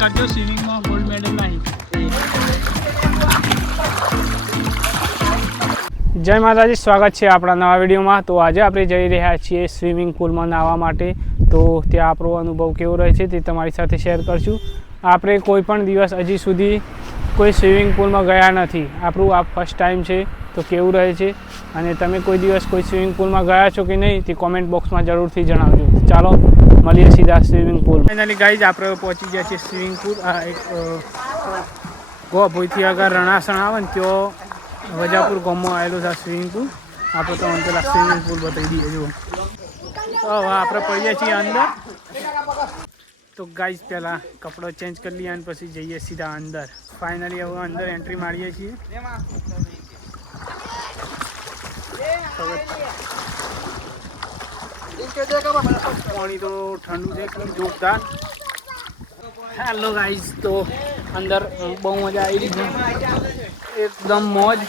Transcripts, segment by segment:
Like કરજો. સ્વિમિંગમાં gold medal નહીં. જય માતાજી, સ્વાગત છે આપણા નવા વિડીયોમાં. તો આજે આપણે જઈ રહ્યા છીએ સ્વિમિંગ પુલમાં નાહવા માટે. તો ત્યાં આપણો અનુભવ કેવો રહે છે તે તમારી સાથે શેર કરશું. આપણે કોઈ પણ દિવસ હજી સુધી કોઈ સ્વિમિંગ પુલમાં ગયા નથી. આપણું આ ફર્સ્ટ ટાઈમ છે. તો કેવું રહે છે અને તમે કોઈ દિવસ કોઈ સ્વિમિંગ પુલમાં ગયા છો કે નહીં તે કોમેન્ટ બોક્સમાં જરૂરથી જણાવજો. ચાલો મળીએ સીધા સ્વિમિંગ પુલ. ફાઇનલી ગાઈઝ આપણે પહોંચી ગયા છીએ સ્વિમિંગ પુલ. આ એક ભોયથી આગળ રણાસણ આવે ને ત્યાં વજાપુર ગામમાં આવેલું છે આ સ્વિમિંગ પુલ. આપણે તો પેલા સ્વિમિંગ પુલ બતાવી દઈએ. જુઓ તો આપણે પડીએ છીએ અંદર. તો ગાઈઝ પહેલાં કપડો ચેન્જ કરી લઈએ અને પછી જઈએ સીધા અંદર. ફાઇનલી હવે અંદર એન્ટ્રી મારીએ છીએ. પાણી તો ઠંડુ છે જોરદાર. હેલો ગાઈઝ, તો અંદર બહુ મજા આવી રહી છે. એકદમ મોજ.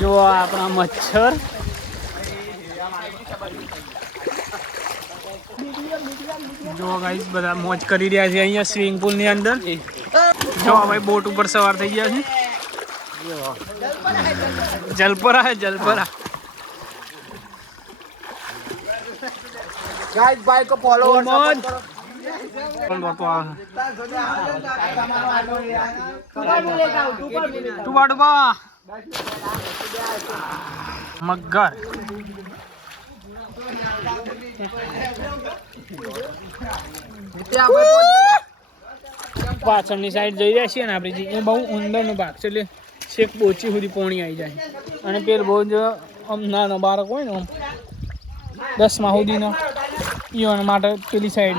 જો આપણા મચ્છર જો ગાઈઝ બધા મોજ કરી રહ્યા છે અહીંયા સ્વિમિંગ પુલની અંદર. જો ભાઈ બોટ ઉપર સવાર થઈ ગયા છે. જલપરા હે જલપરા. गाइस भाई को फॉलो कौन बापा तू बाडवा मगर પાછળની સાઈડ જઈ રહ્યા છીએ ને આપણે. એ બહુ ઊંડાનો ભાગ છે એટલે છેક બોચી સુધી પોણી આવી જાય. અને પેલું બહુ જ આમ નાનો બાળક હોય ને આમ 10મા સુધીનો ઈઓને માટે પેલી સાઈડ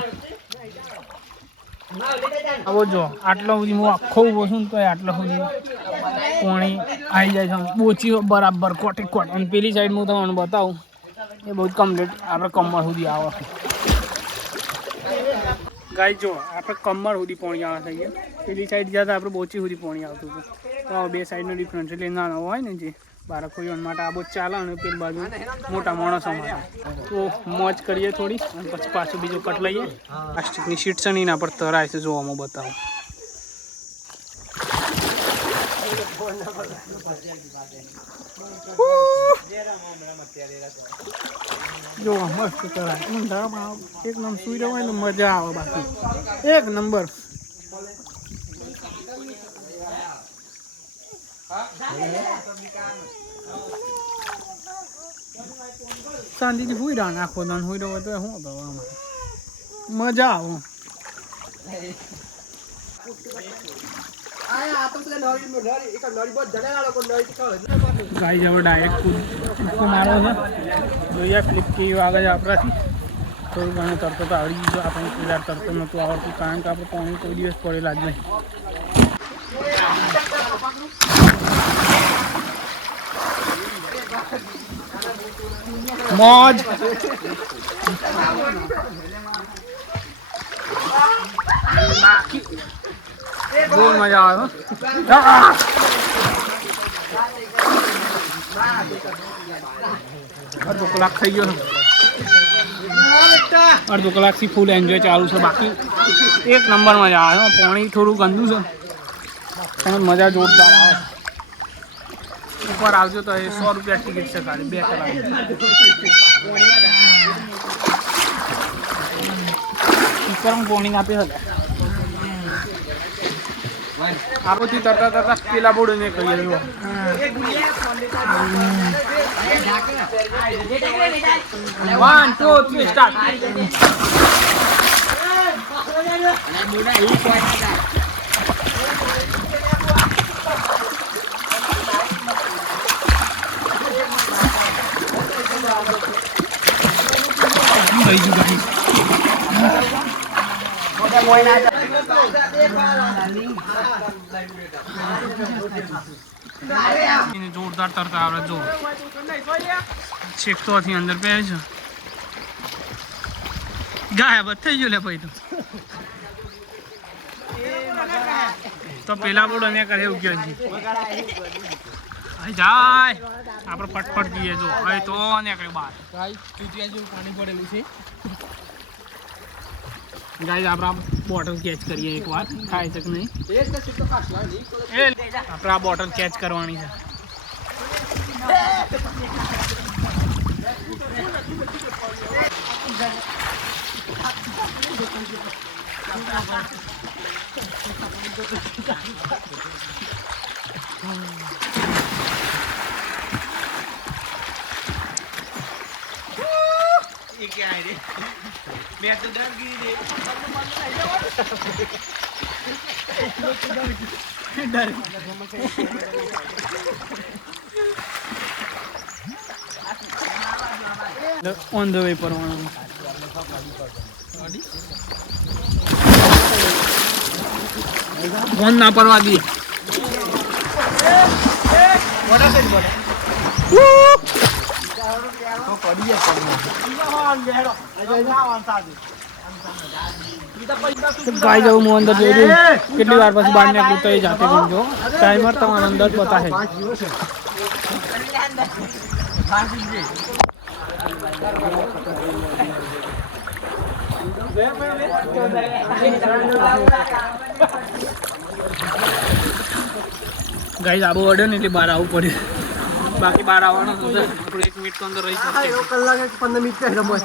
આવો જો આટલો સુધી હું આખો ઊભો છું ને તો આટલો સુધી પાણી આવી જાય છે. બોચી બરાબર કોટે કોટ. અને પેલી સાઈડ હું તમને બતાવું એ બહુ જ કમ્પ્લીટ આપણે કમર સુધી આવે. ગાય જો આપણે કમર સુધી પાણી આવે થઈ ગયા. પેલી સાઈડ જતા આપણે બોચી સુધી પાણી આવતું હતું. તો બે સાઈડનો ડિફરન્સ એટલે નાનો હોય ને જે બાળકો માટે આ બહુ ચાલે અને પેલી બાજુ મોટા માણસો માટે. તો મોજ કરીએ થોડી અને પછી પાછું બીજો કટ લઈએ. પ્લાસ્ટિકની શીટ છે ને એના પર તરાય છે જોવામાં બતાવો. જો મસ્ત તરાય ઊંધામાં એક નંબર સુઈ રહ્યો હોય ને મજા આવે. બાકી એક નંબર. શાંતિથી હુઈ રહ્યો આખો દાન હુઈ રહ્યો તો શું કરવાનું મજા આવે. ગાઈઝ હવે ડાયરેક્ટ કૂદકો મારો છે. જોઈએ ફ્લિપ કેવી આગળ આપણાથી. થોડું ઘણું તરતો તો આવડી ગયું. આપણને કુદાર તરતો નહોતું આવડતું કારણ કે આપણે પાણી કોઈ દિવસ પડેલા જ નહીં. મોજ બહુ મજા આવે. અડધો કલાક થઈ ગયો. અડધો કલાકથી ફૂલ એન્જોય ચાલુ છે. બાકી એક નંબર મજા આવે. પાણી થોડું ગંદુ છે પણ મજા જોરદાર આવે. ઉપર આવજો તો એ 100 રૂપિયા ટિકિટ છે ખાલી 2 કલાક. ઉપર પોણી આપી હતા આપણથી તરતા તરતા પેલા બોર્ડ ને કહીએ. 1 2 3 સ્ટાર્ટ. જોરદાર તરતા આવડે. જો છેક તો અંદર પહેરે છે. ગાયબ થઈ ગયું લે ભાઈ. તો પેલા બોર્ડ અને કરે એવું કહે છે. જાય આપણે ફટફટ જઈએ. જો હવે તો નીકળે બહાર. પાણી પડેલું છે. ગાઈસ આપણે બોટલ કેચ કરીએ એકવાર થાય છે કે નહીં આપણે આ બોટલ કેચ કરવાની છે ये क्या है रे मैं तो डर गई रे डर ऑन द वे पर फोन ना परवा दी गाइस अब હું અંદર જઈ રહ્યો કેટલી વાર પછી બહાર નીકળું તો એ જાતે ગણજો ટાઈમર તમારા અંદર પતા હે ગાइस આબો ઓર્ડર ને એટલે બહાર આવવું પડે बाकी 12 આવવાનો તો 1 મિનિટ તો અંદર રહી શકશે एक कलाक 15 मिनट पहले रमो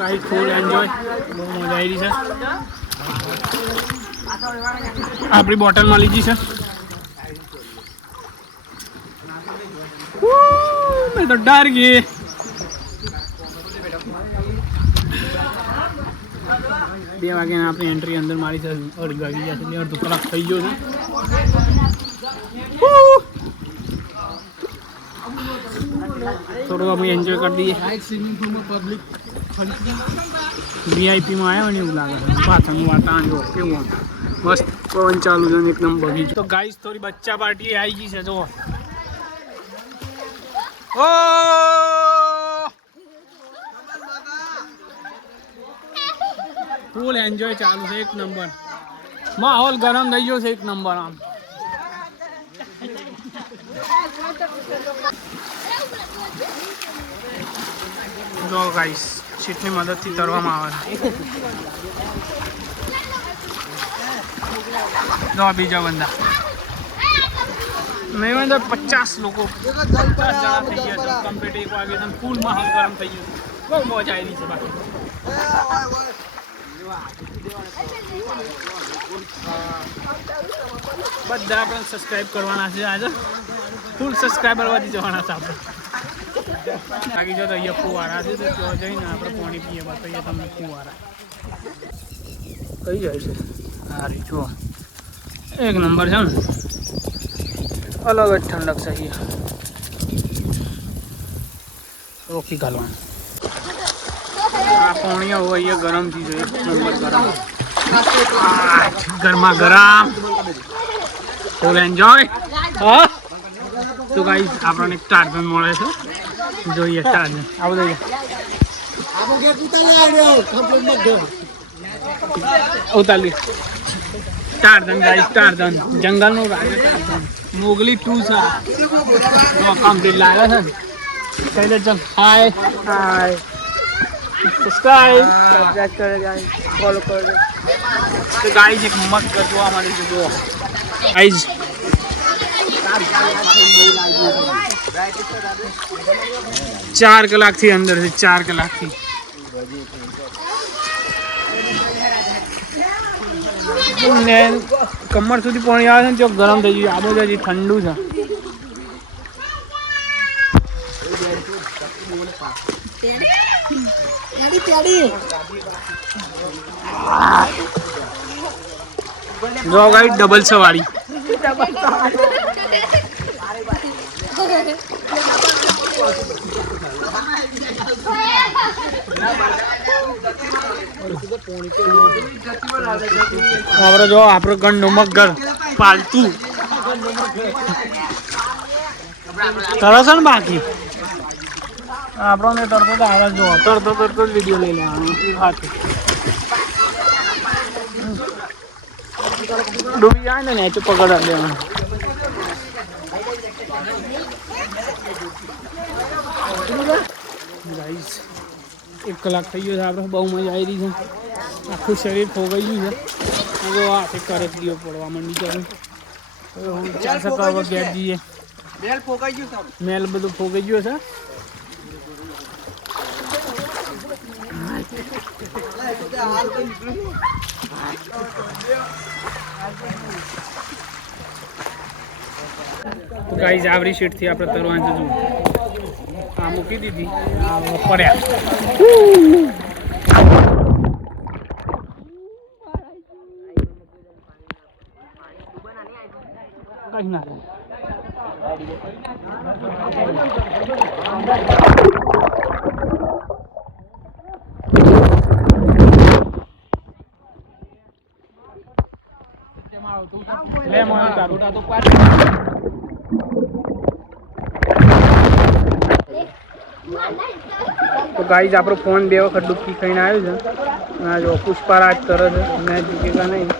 गाइस फुल एंजॉय બહુ મજા આવી રહી છે આપણી બોટલ માં લીધી છે मैं तो डर गई 2 વાગે આપણે એન્ટ્રી અંદર મારી છે અડધી વાગી ગયા છે અડધો કલાક થઈ ગયો છે थोड़ा अभी एंजॉय कर दिए स्विमिंग पूल में पब्लिक वीआईपी में आया नहीं लगा पाथन वातावरण जो केवं मस्त पवन चालू है एकदम बगीचो तो गाइस थोड़ी बच्चा पार्टी आई गई है जो ओ फूल एंजॉय चालू है एक नंबर माहौल गरम થઈ ગયો છે એક નંબર આમ જો ગાઈસ સીટની મદદથી તરવામાં આવે છે જો બીજા બંદા મેં અંદર 50 લોકો 50 જણા થઈ ગયા છે કમ્પ્લીટ એક વાગે તો ફૂલ માહોલ ગરમ થઈ ગયો બહુ મજા આવી રહી છે બાકી બધા આપણે સબસ્ક્રાઇબ કરવાના છે આજે ફૂલ સબસ્ક્રાઇબર વધી જવાના છે આપણે બાકી જો તો અહીંયા ફુવારા છે તો ત્યાં જઈને આપણે પાણી પીએ બતાવીએ તમને ફુવારા કઈ જાય છે સારી જુઓ એક નંબર છે ને અલગ જ ઠંડક છે અહીંયા રોકી ઘાલવાનું આ પાણી હવે અહીંયા ગરમ થઈ જાય એક નંબર ગરમ ગરમા ગરમ ફૂલ એન્જોય હા તો ગાઈસ આપણને ટાર્જન મળે છે જોઈએ ટાર્જન આવો જોઈએ आपको गेट उतार આવ્યો કમ્પ્લીટ મત ગયો ઉતારી ટાર્જન ગાઈસ ટાર્જન જંગલનો રાજા ટાર્જન મોગલી 2 છે નો કમ્પ્લીટ લાગે છે કઈલે જન હાય હાય સબસ્ક્રાઇબ કરો ગાઈસ ફોલો કરો તો ગાઈસ એક મસ્ત જોવા મળી છે જો ગાઈસ 4 કલાકથી અંદર છે 4 કલાકથી ને કમર સુધી પાણી આવે છે જો ગરમ થઈ ગયું આ બધું હજી ઠંડુ છે જો ગાઈ ડબલ સવારી આપણે જો આપણે ગણનું મગર પાલતુ તરસ ને બાકી આપણને તરતો તો આવે જો તરતો જ વિડીયો લઈ લેવાનો હાથે ડૂબી જાય ને તો પકડ લેવાનું ગાઈસ 1 કલાક થઈ ગયો છે આપણે બહુ મજા આવી રહી છે આખું શરીર ફોગાઈ ગયું છે જો આ તે કરચલીઓ પડવા માંડી જાય હવે હું 4 સકા ઘેર જઈએ બેલ ફોકાઈ ગયું સારું મેલ બધું ફોગાઈ ગયું છે હાલ તો નીકળ્યું તો ગાઈઝ આવરી શીટથી આપણે તરવાનું છે આ મૂકી દીધી આ પડ્યા કઈ ના લે મોણ તારું તો ગાઈઝ આપણો ફોન 2 વખત ડૂબકી ખાઈને આવ્યો છે અને જો પુષ્પારાજ કરે છે મેં જીકેગા નહીં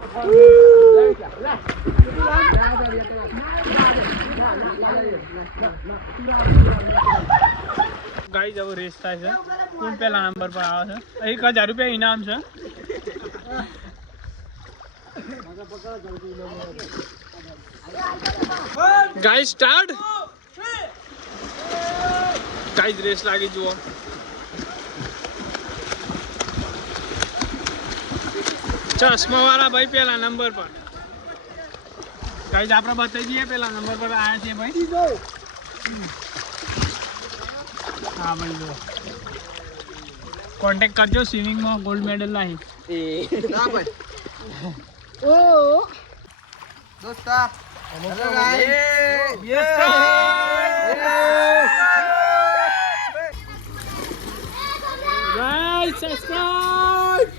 ગાઈઝ હવે રેસ થાય છે કોણ પહેલા નંબર પર આવે છે 1000 રૂપિયા ઇનામ છે ગાઈઝ સ્ટાર્ટ ગાઈઝ રેસ લાગી જુઓ ચશ્મા વાળા ભાઈ પહેલા નંબર પર ગાઈઝ આપણે બતાવી દઈએ પહેલા નંબર પર આવ્યા છે ભાઈ હા ભાઈ જો કોન્ટેક્ટ કરજો સ્વિમિંગમાં ગોલ્ડ મેડલ લાવી ના ભાઈ ઓ દોસ્તા hello guys yes guys subscribe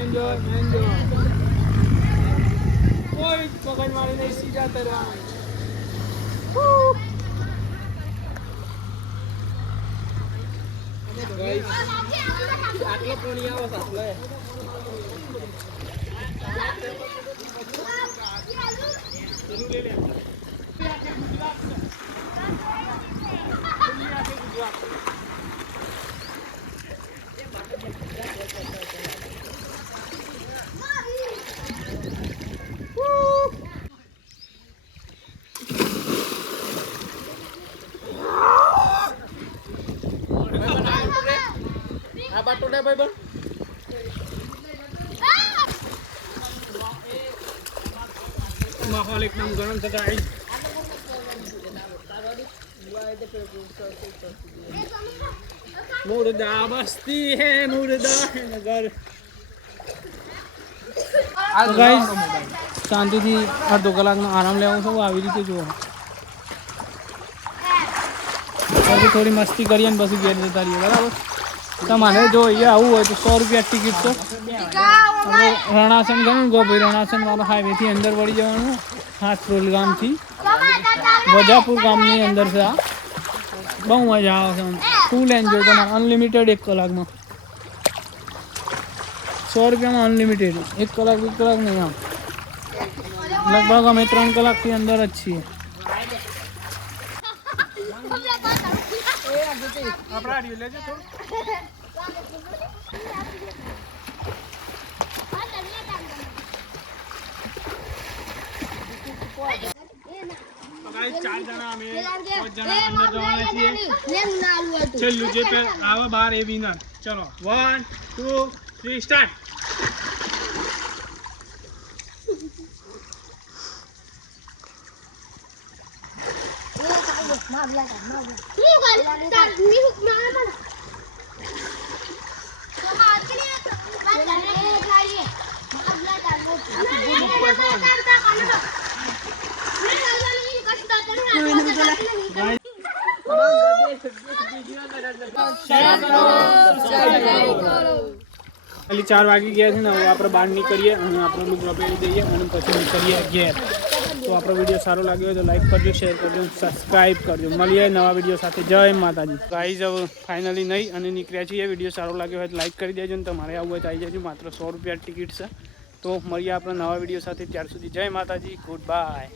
enjoy કોઈ પકડ મારી નહીં સીધા તરવા આટલો કોણી આવો સાચલો આ બાટો ને ભાઈ બન માહોલ એકદમ ગરમ છે ગાઈસ मुर्दा बस्ती है मुर्दा है नगर તો ગાઈસ શાંતિથી અડધો કલાકનો આરામ લેવું છું આવી રીતે જુઓ પછી થોડી મસ્તી કરીએ ને પછી ઘેર જતા રહીએ બરાબર તમારે જો અહીંયા આવું હોય તો 100 રૂપિયા ટિકિટ છે રણાસન ગણું ગો ભાઈ રણાસન વાળો હાઈવેથી અંદર વળી જવાનું હાથરોલ ગામથી વજાપુર ગામની અંદર છે આ બહુ મજા આવે છે ફૂલ એન્જોય તમારે અનલિમિટેડ 1 કલાકમાં 100 રૂપિયામાં અનલિમિટેડ 1 કલાક નહીં આમ લગભગ અમે 3 કલાકથી અંદર જ છીએ ચાર જણા અમે 5 જણા અંદર જવાના છીએ છેલ્લું જે આવા બાર એ વિનર ચલો 1 2 3 સ્ટાર્ટ ખાલી 4 વાગી ગયા છે ને હવે આપણે બહાર નીકળીએ અને આપણે લુગડા પહેરી દઈએ અને પછી નીકળીએ ઘેર તો આપણો વિડીયો સારો લાગ્યો હોય તો લાઈક કરજો શેર કરજો સબસ્ક્રાઈબ કરજો મળીએ નવા વિડીયો સાથે જય માતાજી ગાઈઝ હવે ફાઇનલી નહીં અને નીકળ્યા છીએ વિડીયો સારો લાગ્યો હોય તો લાઈક કરી દેજો ને તમારે આવવું હોય તો આવી જજો માત્ર 100 રૂપિયા ટિકિટ છે તો મળીએ આપણે નવા વિડીયો સાથે ત્યાર સુધી જય માતાજી ગુડ બાય